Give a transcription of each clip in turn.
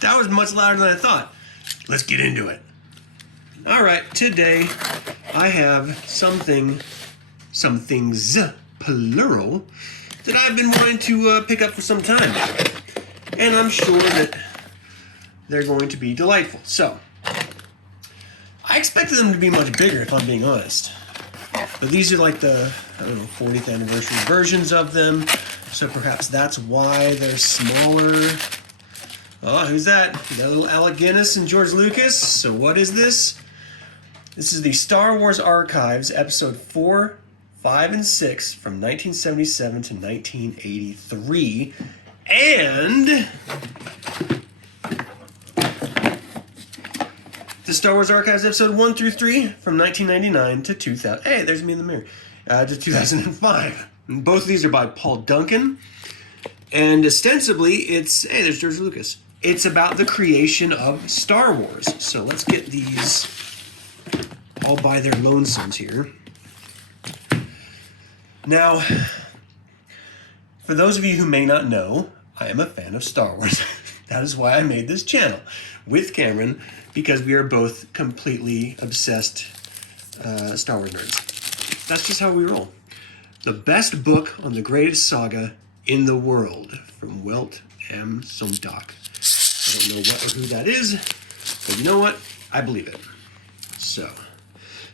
That was much louder than I thought. Let's get into it. All right, today I have some things, plural, that I've been wanting to pick up for some time. And I'm sure that they're going to be delightful. So, I expected them to be much bigger, if I'm being honest. But these are like the, 40th anniversary versions of them. So perhaps that's why they're smaller. Oh, who's that? You got a little Alec Guinness and George Lucas. So what is this? This is the Star Wars Archives, Episode 4, 5, and 6 from 1977 to 1983. And the Star Wars Archives, Episode 1 through 3 from 1999 to 2000. Hey, there's me in the mirror. To 2005. And both of these are by Paul Duncan. And ostensibly, there's George Lucas. It's about the creation of Star Wars. So let's get these all by their lonesomes here. Now, for those of you who may not know, I am a fan of Star Wars. That is why I made this channel with Cameron, because we are both completely obsessed Star Wars nerds. That's just how we roll. The best book on the greatest saga in the world, from Welt M. Sonntag. I don't know what or who that is, but you know what? I believe it. So,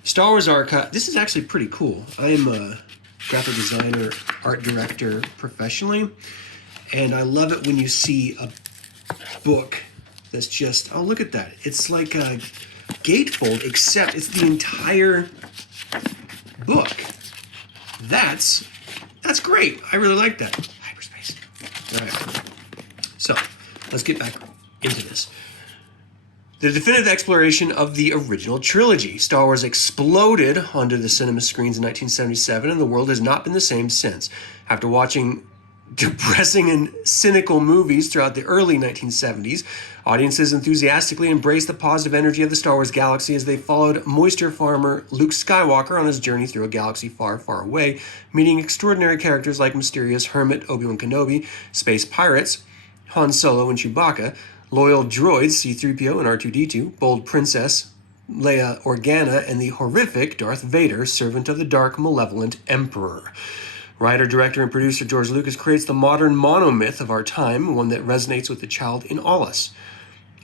Star Wars Archive. This is actually pretty cool. I am a graphic designer, art director professionally, and I love it when you see a book that's just, oh, look at that. It's like a gatefold, except it's the entire book. That's great. I really like that. Hyperspace. All right. So, let's get back into this. The definitive exploration of the original trilogy. Star Wars exploded onto the cinema screens in 1977, and the world has not been the same since. After watching depressing and cynical movies throughout the early 1970s, audiences enthusiastically embraced the positive energy of the Star Wars galaxy as they followed moisture farmer Luke Skywalker on his journey through a galaxy far, far away, meeting extraordinary characters like mysterious hermit Obi-Wan Kenobi, space pirates Han Solo and Chewbacca, loyal droids C-3PO and R2-D2, bold Princess Leia Organa, and the horrific Darth Vader, servant of the dark, malevolent Emperor. Writer, director, and producer George Lucas creates the modern monomyth of our time, one that resonates with the child in us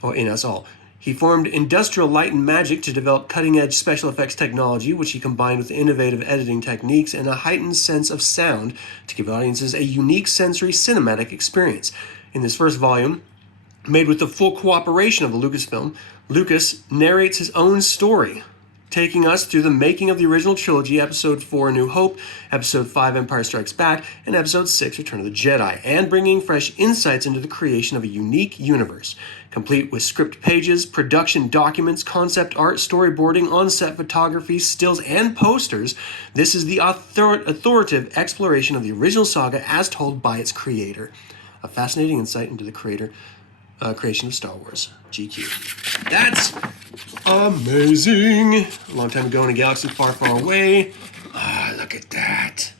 all. He formed Industrial Light and Magic to develop cutting-edge special effects technology, which he combined with innovative editing techniques and a heightened sense of sound to give audiences a unique sensory cinematic experience. In this first volume, made with the full cooperation of the Lucasfilm, Lucas narrates his own story, taking us through the making of the original trilogy, Episode 4, A New Hope, Episode 5, Empire Strikes Back, and Episode 6, Return of the Jedi, and bringing fresh insights into the creation of a unique universe, complete with script pages, production documents, concept art, storyboarding, on-set photography, stills, and posters. This is the authoritative exploration of the original saga as told by its creator. A fascinating insight into the creation of Star Wars. GQ. That's amazing. A long time ago in a galaxy far, far away. Ah, look at that.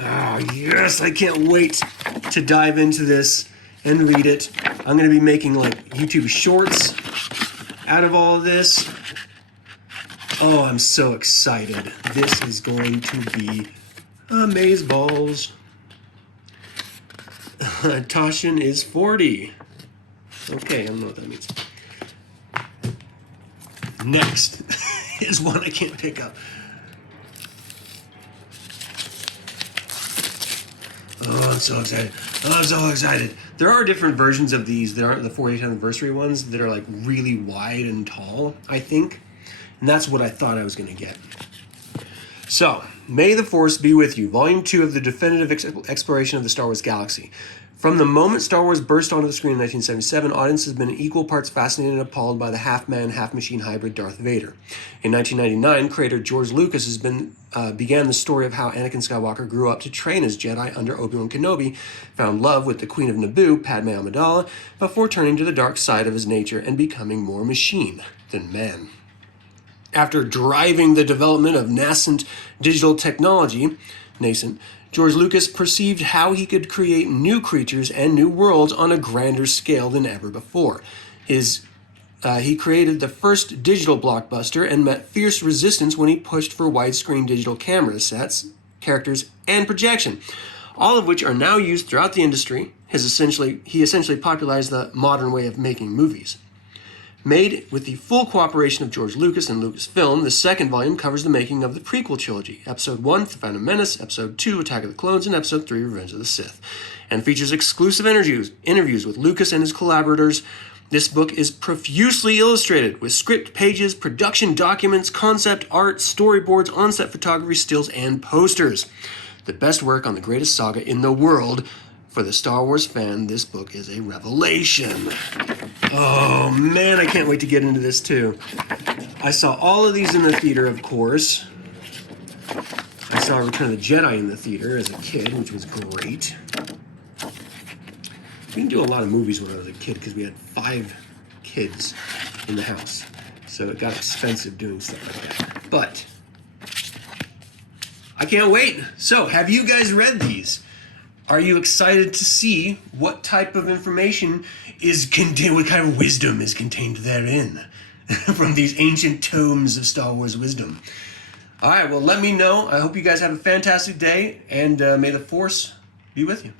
Oh, yes. I can't wait to dive into this and read it. I'm going to be making like YouTube shorts out of all of this. Oh, I'm so excited. This is going to be amazeballs. Taschen is 40. Okay, I don't know what that means. Next is one I can't pick up. Oh, I'm so excited. I'm so excited. There are different versions of these. There aren't the 40th anniversary ones that are like really wide and tall, I think. And that's what I thought I was going to get. So, May the Force be with you. Volume 2 of the definitive exploration of the Star Wars galaxy. From the moment Star Wars burst onto the screen in 1977, audiences have been in equal parts fascinated and appalled by the half-man, half-machine hybrid Darth Vader. In 1999, creator George Lucas began the story of how Anakin Skywalker grew up to train as Jedi under Obi-Wan Kenobi, found love with the Queen of Naboo, Padme Amidala, before turning to the dark side of his nature and becoming more machine than man. After driving the development of nascent digital technology, George Lucas perceived how he could create new creatures and new worlds on a grander scale than ever before. He created the first digital blockbuster and met fierce resistance when he pushed for widescreen digital camera sets, characters, and projection, all of which are now used throughout the industry. He essentially popularized the modern way of making movies. Made with the full cooperation of George Lucas and Lucasfilm, the second volume covers the making of the prequel trilogy, Episode 1, The Phantom Menace, Episode 2, Attack of the Clones, and Episode 3, Revenge of the Sith, and features exclusive interviews with Lucas and his collaborators. This book is profusely illustrated with script pages, production documents, concept art, storyboards, on-set photography, stills, and posters. The best work on the greatest saga in the world. For the Star Wars fan, this book is a revelation. Oh man, I can't wait to get into this too. I saw all of these in the theater, of course. I saw Return of the Jedi in the theater as a kid, which was great. We didn't do a lot of movies when I was a kid because we had 5 kids in the house. So it got expensive doing stuff like that. But I can't wait. So have you guys read these? Are you excited to see what type of information is contained, what kind of wisdom is contained therein from these ancient tomes of Star Wars wisdom? All right, well, let me know. I hope you guys have a fantastic day, and may the Force be with you.